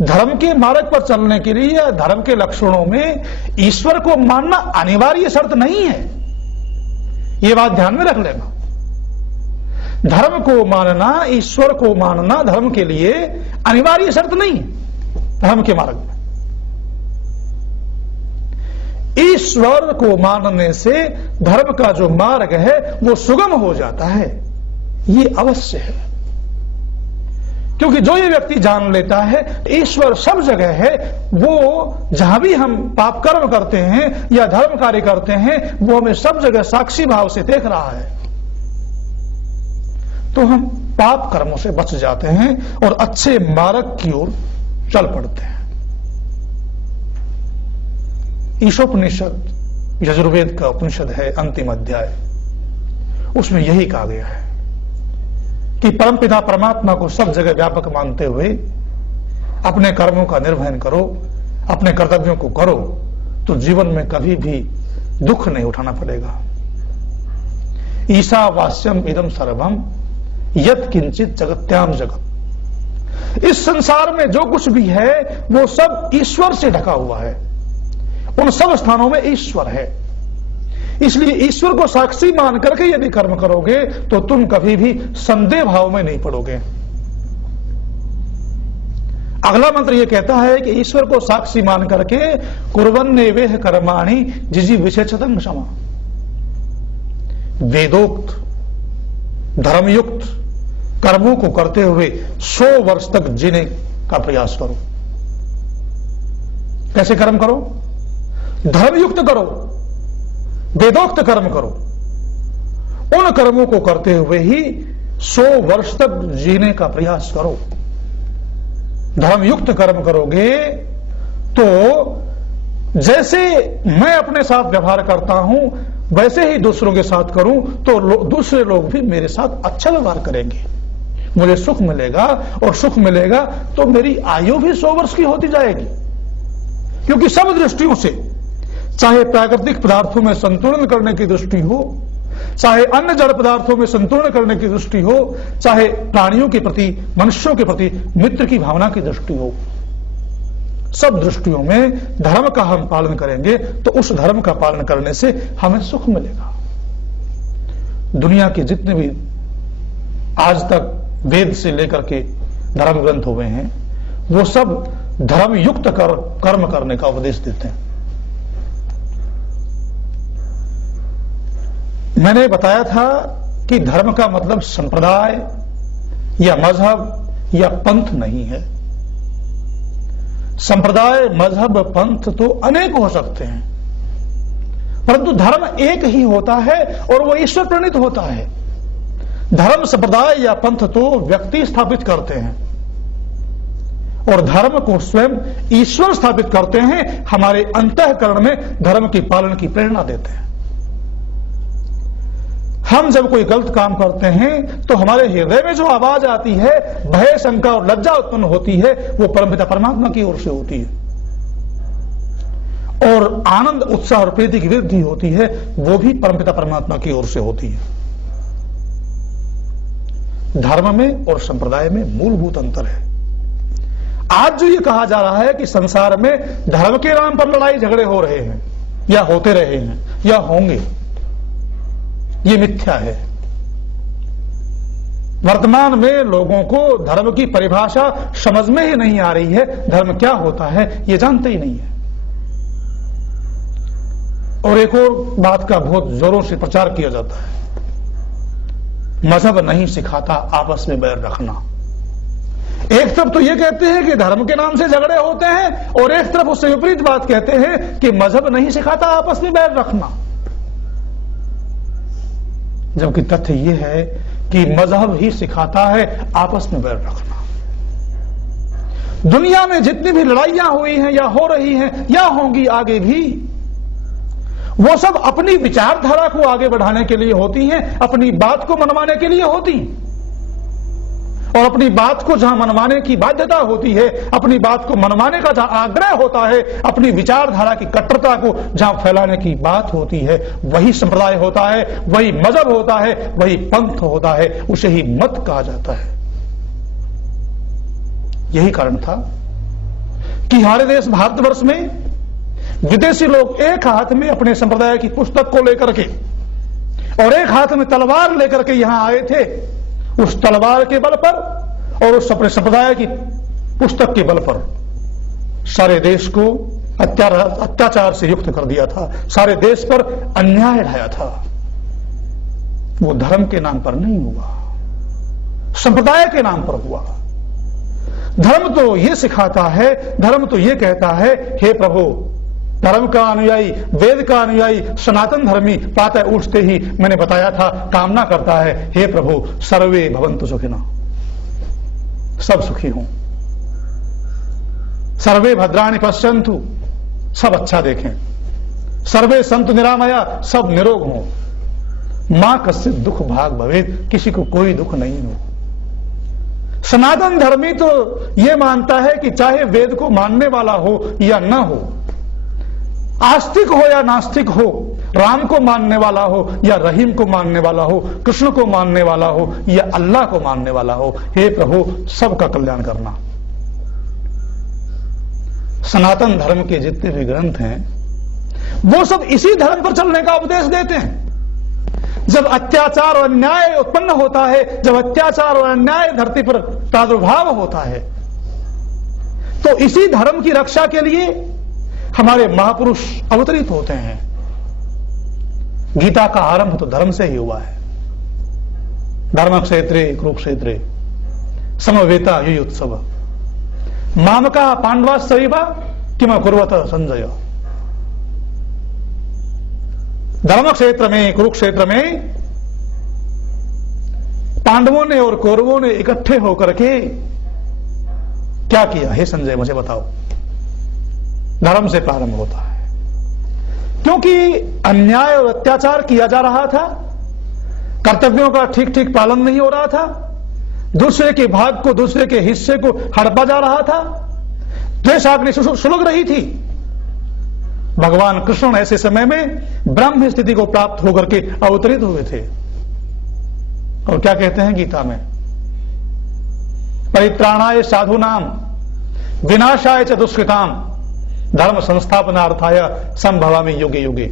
धर्म के मार्ग पर चलने के लिए या धर्म के लक्षणों में ईश्वर को मानना अनिवार्य शर्त नहीं है। यह बात ध्यान में रख लेना। धर्म को मानना, ईश्वर को मानना धर्म के लिए अनिवार्य शर्त नहीं। धर्म के मार्ग में ईश्वर को मानने से धर्म का जो मार्ग है वो सुगम हो जाता है, ये अवश्य है। क्योंकि जो ये व्यक्ति जान लेता है ईश्वर सब जगह है, वो जहां भी हम पाप कर्म करते हैं या धर्म कार्य करते हैं वो हमें सब जगह साक्षी भाव से देख रहा है, तो हम पाप कर्मों से बच जाते हैं और अच्छे मार्ग की ओर चल पड़ते हैं। ईशोपनिषद यजुर्वेद का उपनिषद है, अंतिम अध्याय, उसमें यही कहा गया है कि परमपिता परमात्मा को सब जगह व्यापक मानते हुए अपने कर्मों का निर्वहन करो, अपने कर्तव्यों को करो, तो जीवन में कभी भी दुख नहीं उठाना पड़ेगा। ईशावास्यम इदम सर्वम यत् किंचित जगत्याम जगत। इस संसार में जो कुछ भी है वो सब ईश्वर से ढका हुआ है, उन सब स्थानों में ईश्वर है। इसलिए ईश्वर को साक्षी मान करके यदि कर्म करोगे तो तुम कभी भी संदेह भाव में नहीं पड़ोगे। अगला मंत्र यह कहता है कि ईश्वर को साक्षी मान करके कुर्वन्ने वेह कर्माणि जिजी विशेषतम क्षमा। वेदोक्त धर्मयुक्त कर्मों को करते हुए 100 वर्ष तक जीने का प्रयास करो। कैसे कर्म करो? धर्मयुक्त करो, वेदोक्त कर्म करो। उन कर्मों को करते हुए ही 100 वर्ष तक जीने का प्रयास करो। धर्मयुक्त कर्म करोगे तो जैसे मैं अपने साथ व्यवहार करता हूं वैसे ही दूसरों के साथ करूं तो दूसरे लोग भी मेरे साथ अच्छा व्यवहार करेंगे, मुझे सुख मिलेगा, और सुख मिलेगा तो मेरी आयु भी 100 वर्ष की होती जाएगी। क्योंकि सब दृष्टियों से, चाहे प्राकृतिक पदार्थों में संतुलन करने की दृष्टि हो, चाहे अन्य जड़ पदार्थों में संतुलन करने की दृष्टि हो, चाहे प्राणियों के प्रति, मनुष्यों के प्रति मित्र की भावना की दृष्टि हो, सब दृष्टियों में धर्म का हम पालन करेंगे तो उस धर्म का पालन करने से हमें सुख मिलेगा। दुनिया के जितने भी आज तक वेद से लेकर के धर्म ग्रंथ हुए हैं वो सब धर्मयुक्त कर्म करने का उपदेश देते हैं। मैंने बताया था कि धर्म का मतलब संप्रदाय या मजहब या पंथ नहीं है। संप्रदाय, मजहब, पंथ तो अनेक हो सकते हैं, परंतु धर्म एक ही होता है और वो ईश्वर प्रणीत होता है। धर्म, संप्रदाय या पंथ तो व्यक्ति स्थापित करते हैं और धर्म को स्वयं ईश्वर स्थापित करते हैं, हमारे अंतःकरण में धर्म की पालन की प्रेरणा देते हैं। हम जब कोई गलत काम करते हैं तो हमारे हृदय में जो आवाज आती है, भय, शंका और लज्जा उत्पन्न होती है, वो परमपिता परमात्मा की ओर से होती है, और आनंद, उत्साह और प्रीति की वृद्धि होती है, वो भी परमपिता परमात्मा की ओर से होती है। धर्म में और संप्रदाय में मूलभूत अंतर है। आज जो ये कहा जा रहा है कि संसार में धर्म के नाम पर लड़ाई झगड़े हो रहे हैं या होते रहे हैं या होंगे, ये मिथ्या है। वर्तमान में लोगों को धर्म की परिभाषा समझ में ही नहीं आ रही है, धर्म क्या होता है ये जानते ही नहीं है। और एक और बात का बहुत जोरों से प्रचार किया जाता है, मजहब नहीं सिखाता आपस में बैर रखना। एक तरफ तो ये कहते हैं कि धर्म के नाम से झगड़े होते हैं और एक तरफ उससे विपरीत बात कहते हैं कि मजहब नहीं सिखाता आपस में बैर रखना, जबकि तथ्य यह है कि मजहब ही सिखाता है आपस में बैर रखना। दुनिया में जितनी भी लड़ाइयां हुई हैं या हो रही हैं या होंगी आगे भी, वो सब अपनी विचारधारा को आगे बढ़ाने के लिए होती हैं, अपनी बात को मनवाने के लिए होती, और अपनी बात को जहां मनवाने की बाध्यता होती है, अपनी बात को मनवाने का जहां आग्रह होता है, अपनी विचारधारा की कट्टरता को जहां फैलाने की बात होती है, वही संप्रदाय होता है, वही मजहब होता है, वही पंथ होता है, उसे ही मत कहा जाता है। यही कारण था कि हमारे देश भारतवर्ष में विदेशी लोग एक हाथ में अपने संप्रदाय की पुस्तक को लेकर के और एक हाथ में तलवार लेकर के यहां आए थे। उस तलवार के बल पर और उस अपने संप्रदाय की पुस्तक के बल पर सारे देश को अत्याचार से युक्त कर दिया था, सारे देश पर अन्याय ढाया था। वो धर्म के नाम पर नहीं हुआ, संप्रदाय के नाम पर हुआ। धर्म तो ये सिखाता है, धर्म तो ये कहता है, हे प्रभु, धर्म का अनुयायी, वेद का अनुयायी, सनातन धर्मी प्रातः उठते ही मैंने बताया था कामना करता है, हे प्रभु सर्वे भवन्तु सुखिनः, सब सुखी हों, सर्वे भद्राणि पश्यन्तु, सब अच्छा देखें, सर्वे सन्तु निरामया, सब निरोग हों, मां कश्चित् दुख भाग भवेत्, किसी को कोई दुख नहीं हो। सनातन धर्मी तो यह मानता है कि चाहे वेद को मानने वाला हो या न हो, आस्तिक हो या नास्तिक हो, राम को मानने वाला हो या रहीम को मानने वाला हो, कृष्ण को मानने वाला हो या अल्लाह को मानने वाला हो, हे प्रभु सबका कल्याण करना। सनातन धर्म के जितने भी ग्रंथ हैं वो सब इसी धर्म पर चलने का उपदेश देते हैं। जब अत्याचार और अन्याय उत्पन्न होता है, जब अत्याचार और अन्याय धरती पर प्रादुर्भाव होता है, तो इसी धर्म की रक्षा के लिए हमारे महापुरुष अवतरित होते हैं। गीता का आरंभ तो धर्म से ही हुआ है। धर्म क्षेत्रे कुरुक्षेत्रे समवेता युयुत्सव मामका पांडवाश्चैव किम कुर्वत संजय। धर्म क्षेत्र में, कुरुक्षेत्र में पांडवों ने और कौरवों ने इकट्ठे होकर के क्या किया, हे संजय मुझे बताओ। धर्म से प्रारंभ होता है, क्योंकि अन्याय और अत्याचार किया जा रहा था, कर्तव्यों का ठीक ठीक पालन नहीं हो रहा था, दूसरे के भाग को, दूसरे के हिस्से को हड़पा जा रहा था, द्वेषाग्नि सुलग रही थी। भगवान कृष्ण ऐसे समय में ब्रह्म स्थिति को प्राप्त होकर के अवतरित हुए थे। और क्या कहते हैं गीता में, परित्राणाय साधूनाम विनाशाय च दुष्कृताम धर्म संस्थापनार्थाय संभवामि युगे युगे।